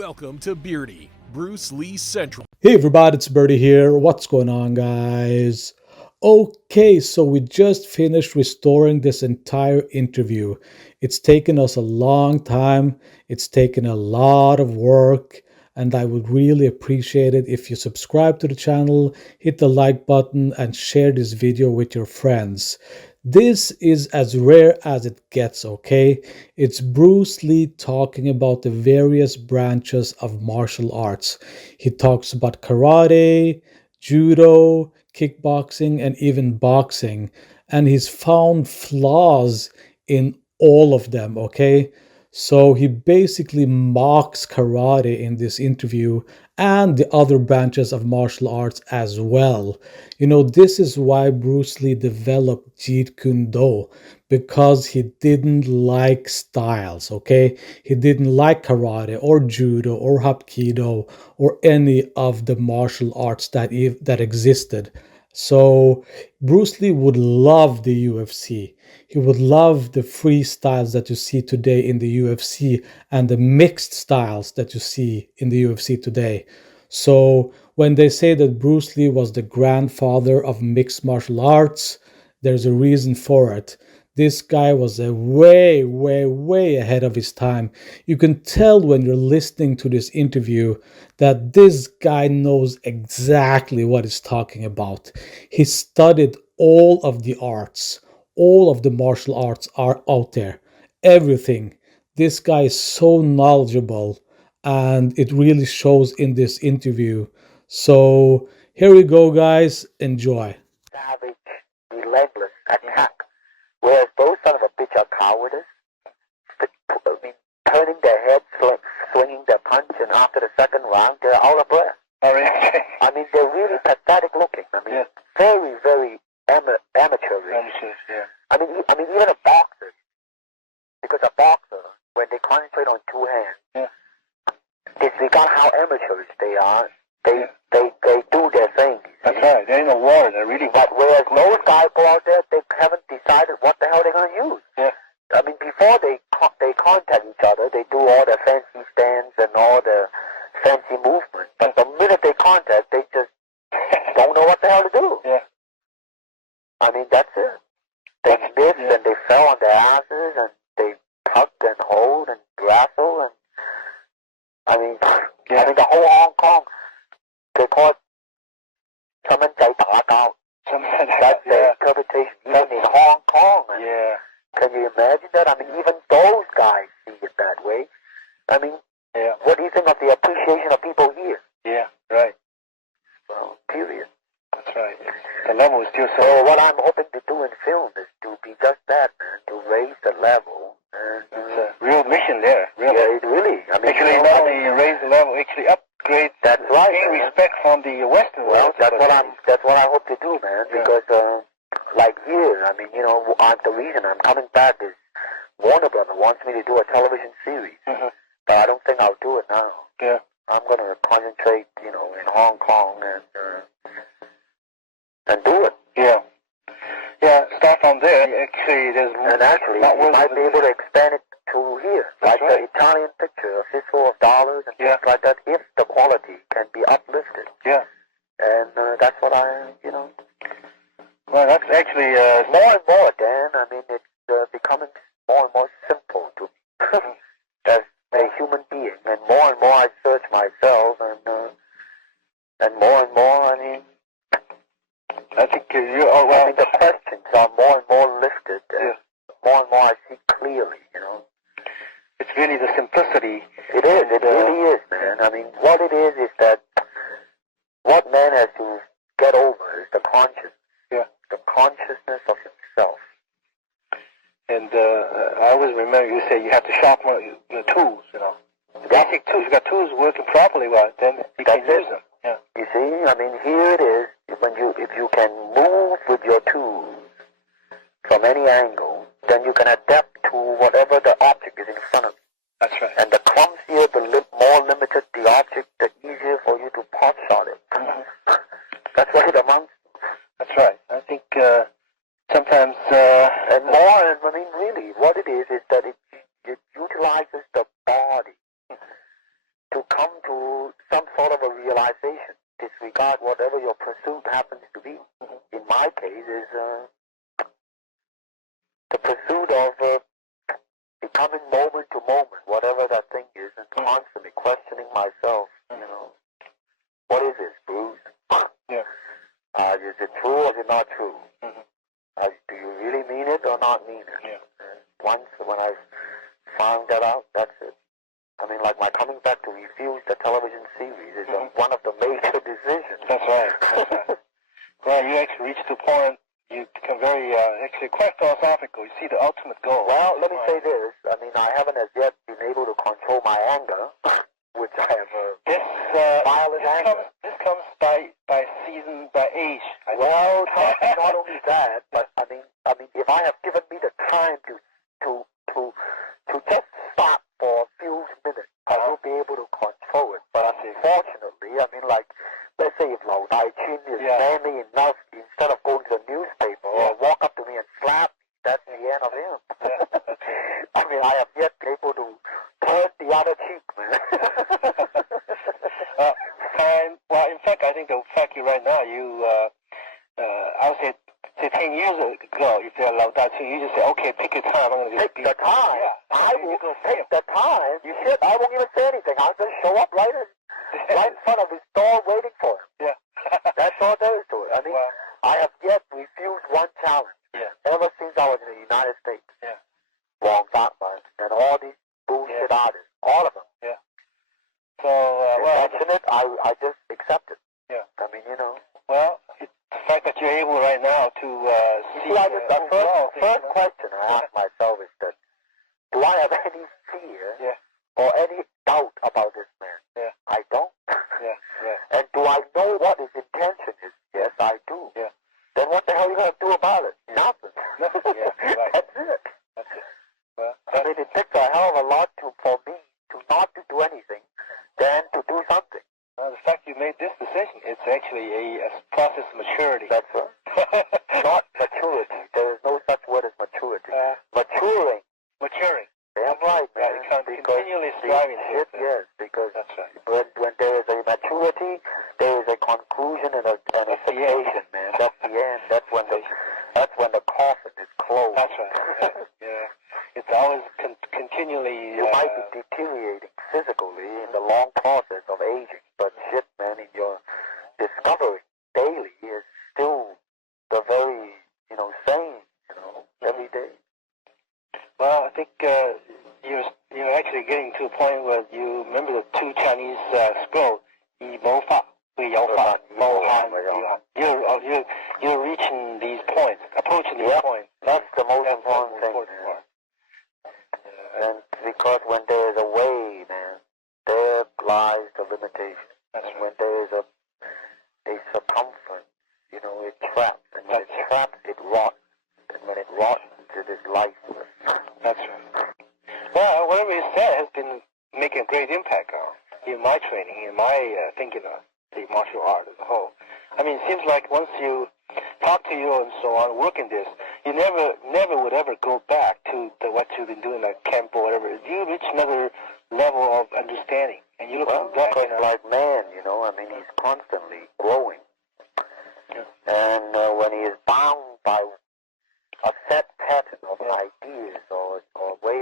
Welcome to Beardy, Bruce Lee Central. Hey everybody, it's Birdie here. What's going on, guys? Okay, so we just finished restoring this entire interview. It's taken us a long time. It's taken a lot of work, and I would really appreciate it if you subscribe to the channel, hit the like button, and share this video with your friends. This is as rare as it gets, okay? It's Bruce Lee talking about the various branches of martial arts. He talks about karate, judo, kickboxing, and even boxing. And he's found flaws in all of them, okay? So he basically mocks karate in this interview and the other branches of martial arts as well. You know, this is why Bruce Lee developed Jeet Kune Do, because he didn't like styles, okay? He didn't like karate or judo or hapkido or any of the martial arts that existed. So Bruce Lee would love the UFC. He would love the freestyles that you see today in the UFC and the mixed styles that you see in the UFC today. So when they say that Bruce Lee was the grandfather of mixed martial arts, there's a reason for it. This guy was a way ahead of his time. You can tell when you're listening to this interview that this guy knows exactly what he's talking about. He studied all of the arts. All of the martial arts are out there. Everything. This guy is so knowledgeable, and it really shows in this interview. So here we go, guys. Enjoy. Savage, relentless attack. Whereas those son of a bitch are cowardice. Turning their heads, swinging their punch, and after the second round, they're out of breath. Oh, really? I mean, they're really pathetic looking. I mean, very amateurish. Yeah. I mean, even a boxer, because a boxer, when they concentrate on two hands, disregard how amateurish they are. They do their thing. That's right. There ain't no war. They're really. But whereas those guys go out there, they haven't decided what the hell they're going to use. Yeah. I mean, before they contact each other, they do all the fancy stands and all the fancy movements. But the minute they contact, they just don't know what the hell to do. Yeah. I mean, that's it. They missed and they fell on their asses and they tugged and hold and wrestle and I mean the whole Hong Kong, they call it 他们在打交. That's the interpretation even in Hong Kong. Yeah. Can you imagine that? I mean, even those guys see it that way. I mean, what do you think of the appreciation of people here? Yeah, right. Well, period. That's right. The level is still so. So what I'm hoping to do in film is to be just that, man, to raise the level. And, it's a real mission there, really. Yeah, it really. I mean, actually, not only raise the level, actually upgrade. That's right. Gain respect from the Western world. That's what I hope to do, man. Yeah. Because, like here, I mean, you know, the reason I'm coming back is Warner Brother wants me to do a television series, but I don't think I'll do it now. Yeah. I'm going to concentrate, you know, in Hong Kong and do it. Yeah. Yeah, start from there. Actually, there's and actually, you might be able to expand it to here, that's like right. the Italian picture, A Fistful of Dollars and things like that, if the quality can be uplifted. Yeah. And that's what I, you know. Well, that's actually more and more, Dan. I mean, it's becoming more and more simple to me as a human being, and more I search myself, and more, I mean, I think I mean, the questions are more and more lifted, and more and more I see clearly, you know. It's really the simplicity. It is, it really is, man. I mean, what it is that what man has to get over is the conscience. Yeah. The consciousness of himself. And I always remember you say you have to sharpen the tools, you know. The basic tools. You got tools working properly, well, then you can use them. Yeah. You see, I mean, here it is. If you can move with your tools from any angle, then you can adapt to whatever the object is in front of you. That's right. And the clumsier, more limited the object, the easier for you to pot shot it. That's what it amounts to. That's right. I think sometimes and more. I mean, really, what it is that it utilizes the body to moment to moment, whatever that thing is, and constantly questioning myself, what is this, Bruce? Yeah. Is it true or is it not true? Do you really mean it or not mean it? Yeah. Once when I found that out, that's it. I mean, like my coming back to Refuse, the television series, is one of the major decisions. That's right. That's right. Well, you actually reach the point, you become very, actually quite philosophical. You see the ultimate goal. Well, let me say this. I mean, I haven't as yet been able to control my anger, which I have violent anger. This comes by season, by age. Well, not only that, but I mean, if I have given me the time to just stop for a few minutes, I will be able to control it. But unfortunately, I mean, like, let's say if 𝘽𝙧𝙪𝙘𝙧 is manly enough, instead of going to the newspaper or walk up to me and slap me, that's the end of him. I mean, I have yet been able to turn the other cheek, man. Well, in fact, I think the fact you right now, I would say 10 years ago, if they're 𝘽𝙧𝙪𝙘𝙧, you just say, okay, take your time. I'm going to take the time. Yeah. I will take the time. You should. I won't even say anything. I'll just show up right in front of his door waiting for him. Yeah. That's all there is to it. I mean, I have yet refused one challenge. Yeah. Ever since I was in the United States. Yeah. 𝘽𝙧𝙪𝙘𝙧 and all these bullshit artists, all of them. Yeah. So, well, I just accept it. Yeah. I mean, Well, the fact that you're able right now to see the first question I ask myself is that, do I have any fear or any doubt about this man? Yeah. I don't. Yeah. And do I know what his intention is? Yes, I do. Yeah. Then what the hell are you going to do about it? Nothing. Yeah, right. That's it. That's it. Well, I mean, it takes a hell of a lot for me to not to do anything than to do something. the fact you made this decision, it's actually a process of maturity. That's right. Not maturity. There is no such word as maturity. Maturing. Damn right, man. Continually striving to it. Yes, because that's right. when there is a maturity, there is a conclusion and a cessation, man. That's the end. That's when the coffin is closed. That's right. Yeah. It's always continually. You might be deteriorating physically in the long process of aging, but shit, man, in your discovery daily is still the very, same, every day. Well, I think you're actually getting to a point where you remember the two Chinese scrolls, 𝘽𝙧 You're reaching these points, approaching these points. That's the most important thing. And because when there is a way, man, there lies the limitation. That's right. When there is a circumference, it traps. And when it traps, it rots. And when it rots, it is lifeless. That's right. Well, whatever you said has been making a great impact in my training, in my thinking of the martial art as a whole. I mean, it seems like once you talk to you and so on, work in this, you never would ever go back to what you've been doing at camp or whatever. You reach another level of understanding, and you look back. Like man, I mean, he's constantly growing. Yeah. And when he is bound by a set pattern of ideas or way